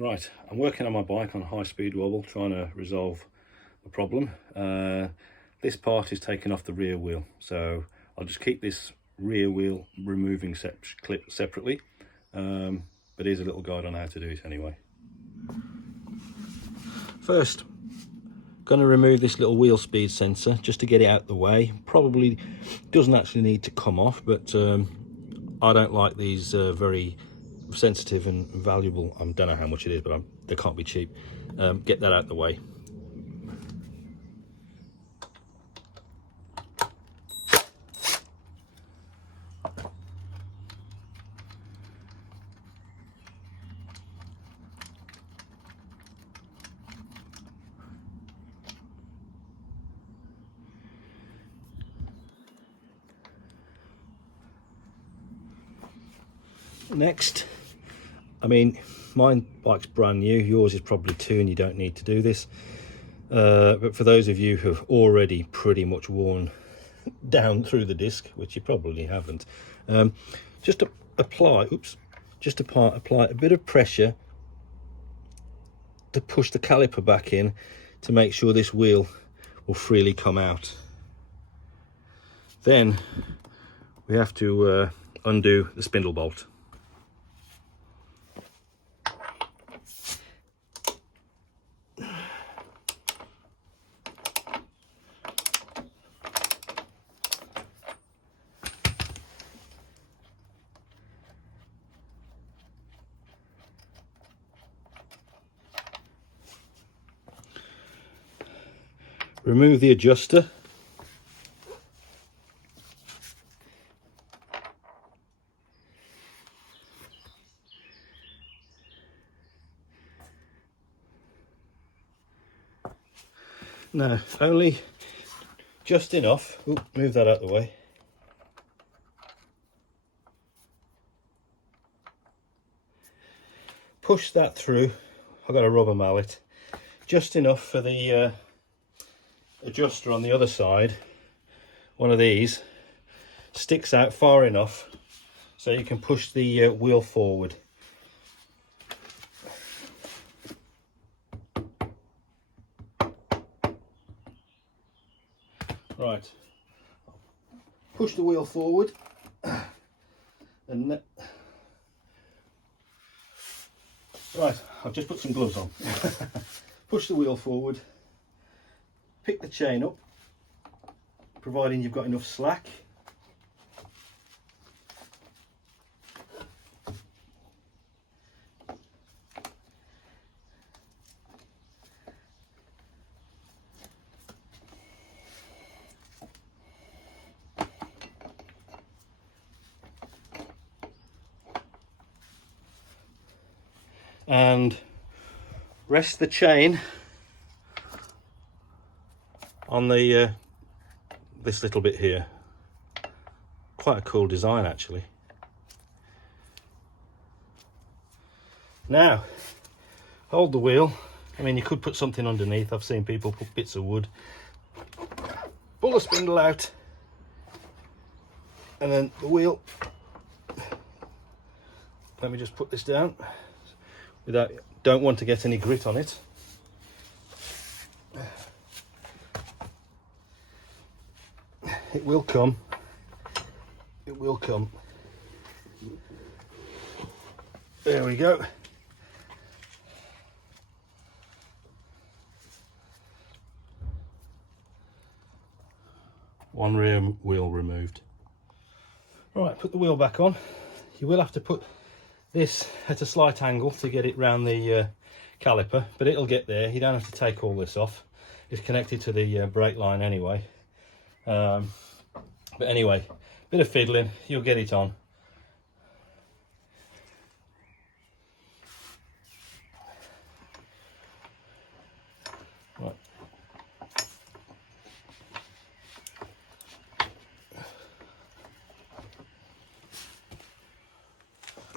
Right, I'm working on my bike on high speed wobble, trying to resolve the problem. This part is taken off the rear wheel, so I'll just keep this rear wheel removing clip separately, but here's a little guide on how to do it anyway. First, going to remove this little wheel speed sensor just to get it out the way. Probably doesn't actually need to come off, but I don't like these very sensitive and valuable. I don't know how much it is, but they can't be cheap. Get that out the way. Next, I mean, my bike's brand new, yours is probably too, and you don't need to do this, but for those of you who have already pretty much worn down through the disc, which you probably haven't, just to apply a bit of pressure to push the caliper back in to make sure this wheel will freely come out. Then we have to undo the spindle bolt. Remove the adjuster. No, only just enough. Ooh, move that out of the way. Push that through. I've got a rubber mallet. Just enough for the adjuster on the other side. One of these sticks out far enough so you can push the wheel forward. Right, push the wheel forward and right, I've just put some gloves on. Push the wheel forward, pick the chain up, providing you've got enough slack. And rest the chain on the this little bit here. Quite a cool design actually. Now hold the wheel. I mean, you could put something underneath. I've seen people put bits of wood. Pull the spindle out and then the wheel. Let me just put this down. Don't want to get any grit on it. It will come. It will come. There we go. One rear wheel removed. Right, put the wheel back on. You will have to put this at a slight angle to get it round the caliper, but it'll get there. You don't have to take all this off. It's connected to the brake line anyway. But anyway, bit of fiddling, you'll get it on. Right.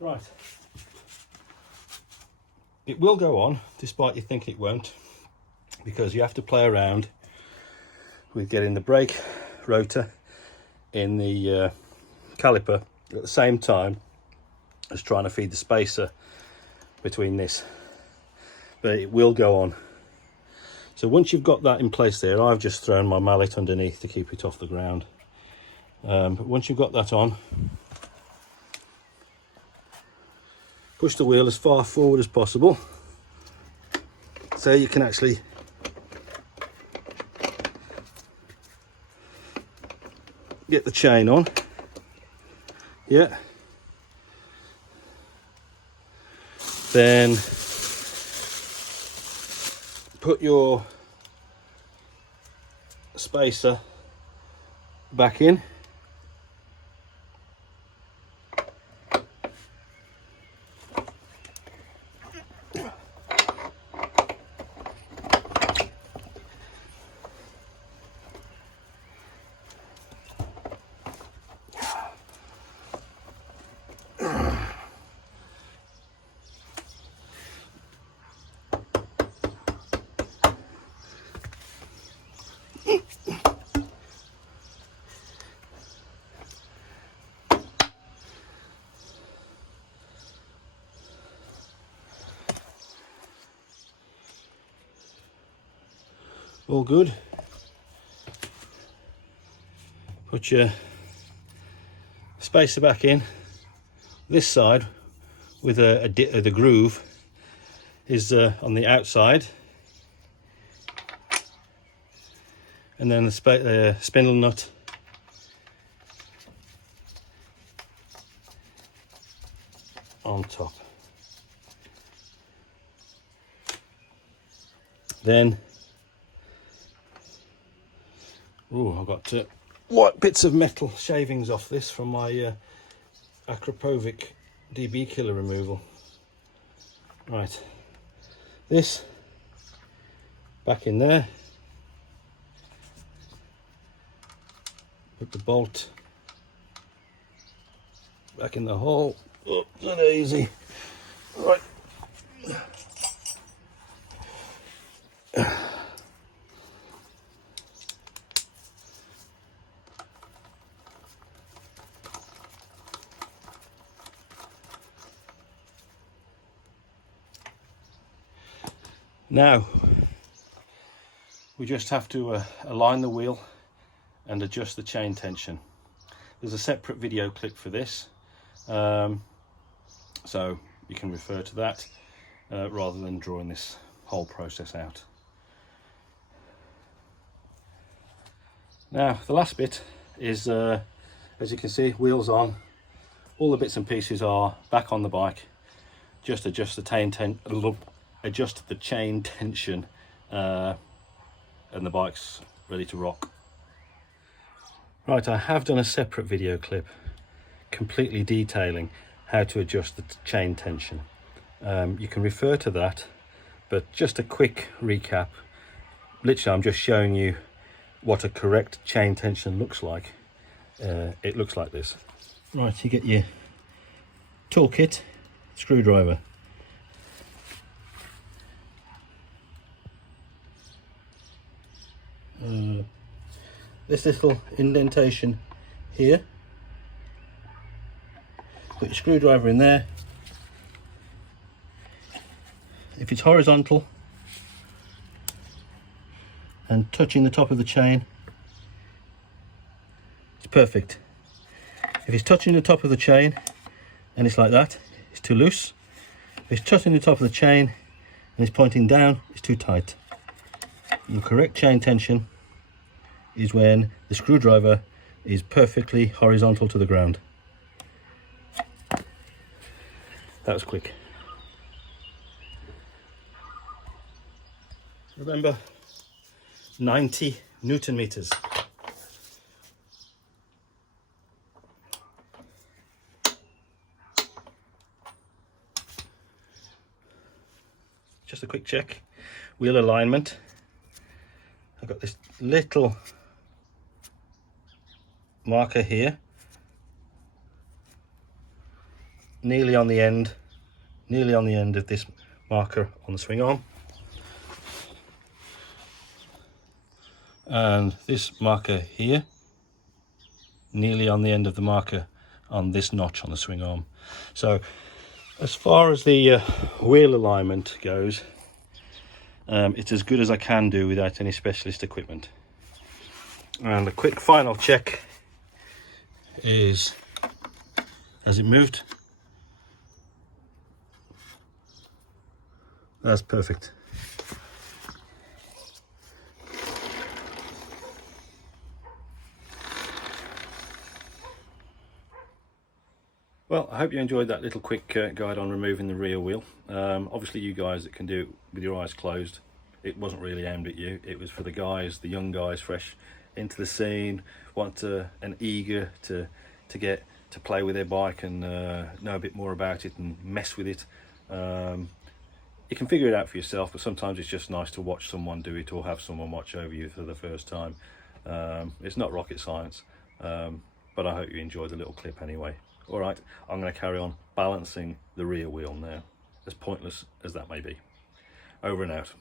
Right. It will go on, despite you think it won't, because you have to play around with getting the brake rotor in the caliper at the same time as trying to feed the spacer between this. but it will go on. So once you've got that in place there, I've just thrown my mallet underneath to keep it off the ground. But once you've got that on, push the wheel as far forward as possible so you can actually get the chain on. Yeah. Then put your spacer back in. All good. Put your spacer back in. This side with the groove is on the outside, and then the spindle nut on top. Then I've got white bits of metal shavings off this from my Akrapovic DB killer removal. Right, this back in there. Put the bolt back in the hole. Oh, not easy. Right. Now we just have to align the wheel and adjust the chain tension. There's a separate video clip for this, so you can refer to that rather than drawing this whole process out. Now the last bit is, as you can see, wheels on, all the bits and pieces are back on the bike. Just adjust the chain tension and the bike's ready to rock. Right, I have done a separate video clip completely detailing how to adjust the chain tension. You can refer to that, but just a quick recap. Literally, I'm just showing you what a correct chain tension looks like. It looks like this. Right, you get your toolkit, screwdriver. This little indentation here, put your screwdriver in there. If it's horizontal and touching the top of the chain, it's perfect. If it's touching the top of the chain and it's like that, it's too loose. If it's touching the top of the chain and it's pointing down, it's too tight. Your correct chain tension is when the screwdriver is perfectly horizontal to the ground. That was quick. Remember, 90 Newton meters. Just a quick check. Wheel alignment. I've got this little marker here, nearly on the end of this marker on the swing arm, and this marker here nearly on the end of the marker on this notch on the swing arm. So as far as the wheel alignment goes, it's as good as I can do without any specialist equipment. And a quick final check is, has it moved? That's perfect. Well, I hope you enjoyed that little quick guide on removing the rear wheel. Obviously you guys that can do it with your eyes closed, it wasn't really aimed at you. It was for the guys, the young guys fresh into the scene, and eager to get to play with their bike and know a bit more about it and mess with it. You can figure it out for yourself, but sometimes it's just nice to watch someone do it or have someone watch over you for the first time. It's not rocket science, but I hope you enjoyed the little clip anyway. All right, I'm going to carry on balancing the rear wheel now, as pointless as that may be. Over and out.